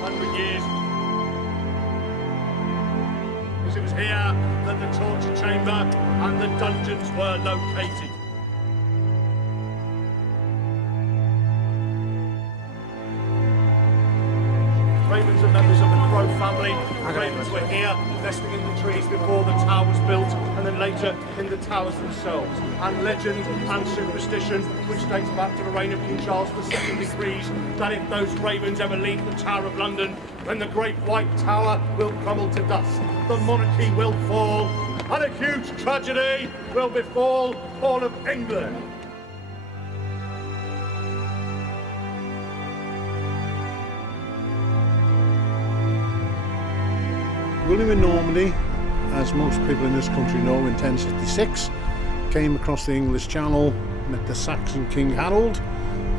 100 years. Because it was here that the torture chamber and the dungeons were located. Ravens are members of the Crow family. The ravens were here, nesting in the trees before the tower was built, and then later in the towers themselves. And legend and superstition, which dates back to the reign of King Charles II, decrees that if those ravens ever leave the Tower of London, then the great white tower will crumble to dust, the monarchy will fall, and a huge tragedy will befall all of England. William in Normandy, as most people in this country know, in 1066 came across the English Channel, met the Saxon King Harold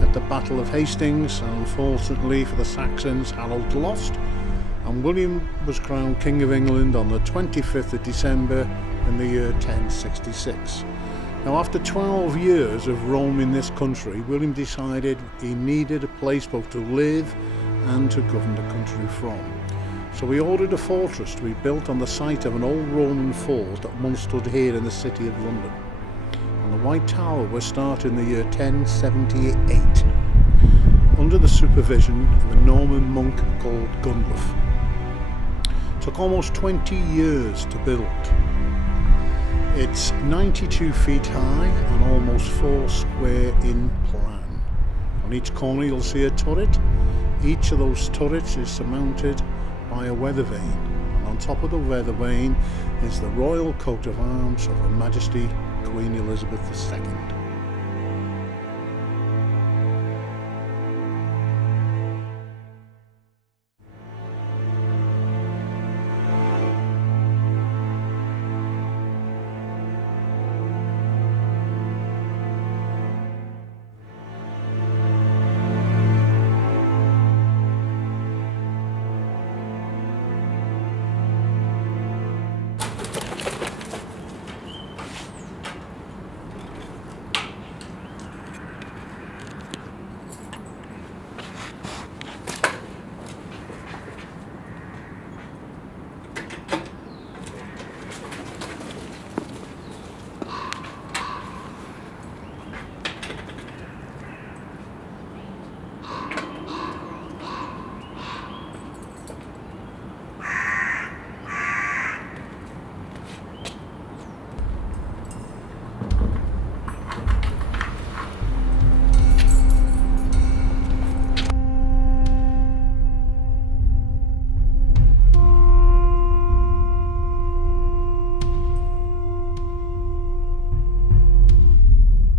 at the Battle of Hastings, and unfortunately for the Saxons, Harold lost, and William was crowned King of England on the 25th of December in the year 1066. Now, after 12 years of roaming this country, William decided he needed a place both to live and to govern the country from. So he ordered a fortress to be built on the site of an old Roman fort that once stood here in the city of London. And the White Tower was started in the year 1078 under the supervision of a Norman monk called Gundulf. It took almost 20 years to build. It's 92 feet high and almost 4 square in plan. On each corner you'll see a turret. Each of those turrets is surmounted by a weather vane, and on top of the weather vane is the royal coat of arms of Her Majesty Queen Elizabeth II.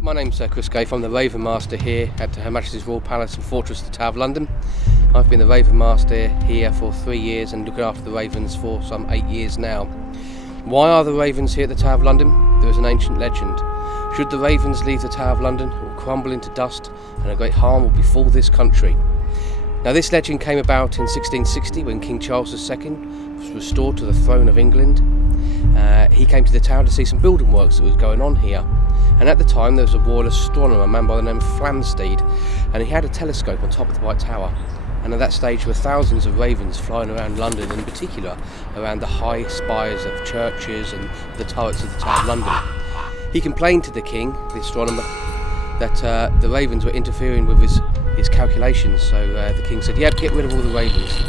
My name's Chris Gafe. I'm the Raven Master here at Her Majesty's Royal Palace and Fortress, the Tower of London. I've been the Raven Master here for 3 years and looking after the ravens for some 8 years now. Why are the ravens here at the Tower of London? There is an ancient legend. Should the ravens leave the Tower of London, it will crumble into dust and a great harm will befall this country. Now, this legend came about in 1660 when King Charles II was restored to the throne of England. He came to the tower to see some building works that was going on here. And at the time there was a royal astronomer, a man by the name of Flamsteed, and he had a telescope on top of the White Tower. And at that stage there were thousands of ravens flying around London, in particular around the high spires of churches and the turrets of the Tower of London. He complained to the king, the astronomer, that the ravens were interfering with his calculations. So the king said, "Yep, get rid of all the ravens."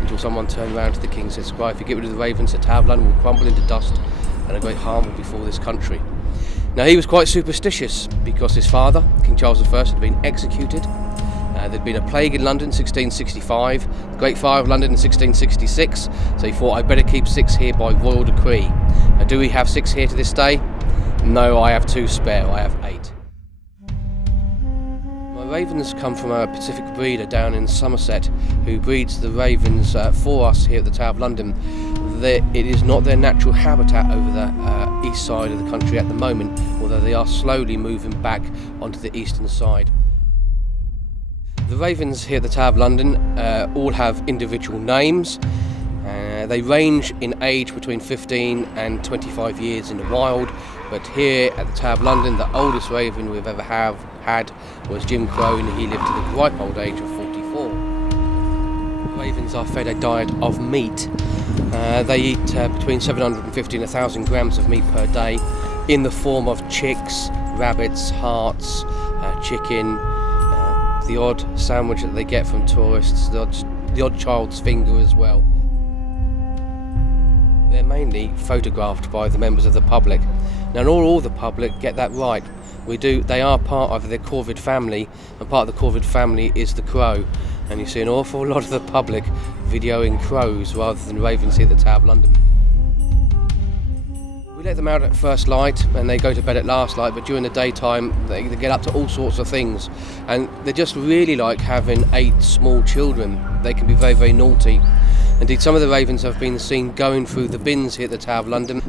Until someone turned around to the king and said, "Squire, if you get rid of the ravens, the Tower of London will crumble into dust and a great harm will befall this country." Now, he was quite superstitious because his father, King Charles I, had been executed. There'd been a plague in London in 1665, the Great Fire of London in 1666, so he thought, I'd better keep 6 here by royal decree. Now, do we have 6 here to this day? No, I have 2 spare, I have 8. My ravens come from a Pacific breeder down in Somerset who breeds the ravens for us here at the Tower of London. It is not their natural habitat over the east side of the country at the moment, although they are slowly moving back onto the eastern side. The ravens here at the Tower of London all have individual names. They range in age between 15 and 25 years in the wild, but here at the Tower of London the oldest raven we've ever had was Jim Crow, and he lived to the ripe old age of 44. The ravens are fed a diet of meat. They eat between 750 and 1,000 grams of meat per day in the form of chicks, rabbits, harts, chicken, the odd sandwich that they get from tourists, the odd child's finger as well. They're mainly photographed by the members of the public. Now, not all the public get that right. They are part of the corvid family, and part of the corvid family is the crow. And you see an awful lot of the public videoing crows rather than ravens here at the Tower of London. We let them out at first light and they go to bed at last light, but during the daytime they get up to all sorts of things. And they just really like having 8 small children. They can be very, very naughty. Indeed, some of the ravens have been seen going through the bins here at the Tower of London.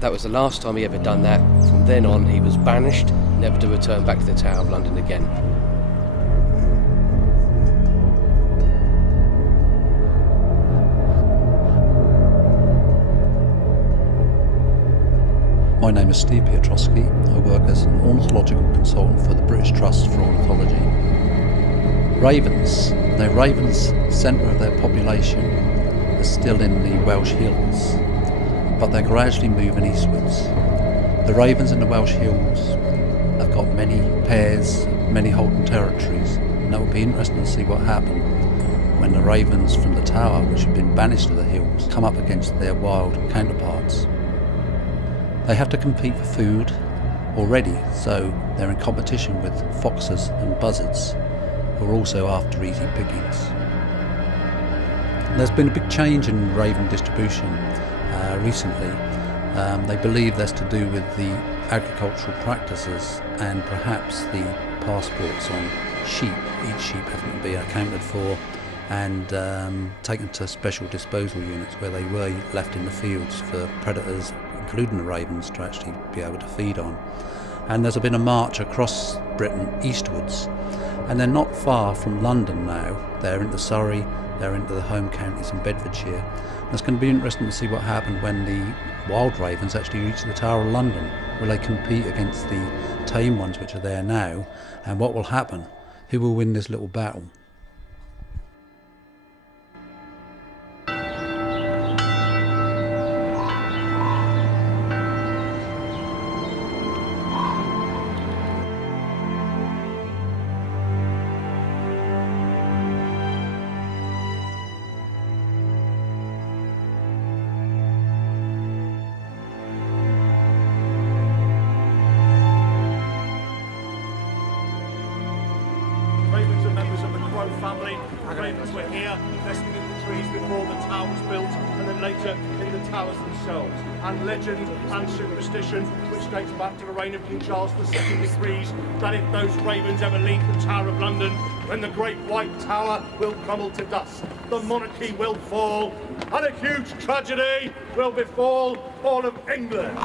That was the last time he ever done that. From then on, he was banished, never to return back to the Tower of London again. My name is Steve Piotrowski. I work as an ornithological consultant for the British Trust for Ornithology. Ravens. Now, ravens' centre of their population is still in the Welsh Hills, but they're gradually moving eastwards. The ravens in the Welsh Hills have got many pairs, many holding territories, and that will be interesting to see what happened when the ravens from the Tower, which have been banished to the hills, come up against their wild counterparts. They have to compete for food already, so they're in competition with foxes and buzzards, who are also after easy pickings. There's been a big change in raven distribution recently. They believe that's to do with the agricultural practices and perhaps the passports on sheep. Each sheep having to be accounted for and taken to special disposal units where they were left in the fields for predators, including the ravens, to actually be able to feed on. And there's been a march across Britain eastwards, and they're not far from London now. They're into Surrey, they're into the home counties in Bedfordshire. And it's going to be interesting to see what happened when the wild ravens actually reach the Tower of London. Will they compete against the tame ones which are there now? And what will happen? Who will win this little battle? Ravens are members of the crow family. Ravens were here, nesting in the trees before the tower was built, and then later in the towers themselves. And legend and superstition, which dates back to the reign of King Charles II, decrees that if those ravens ever leave the Tower of London, then the great white tower will crumble to dust, the monarchy will fall, and a huge tragedy will befall all of England.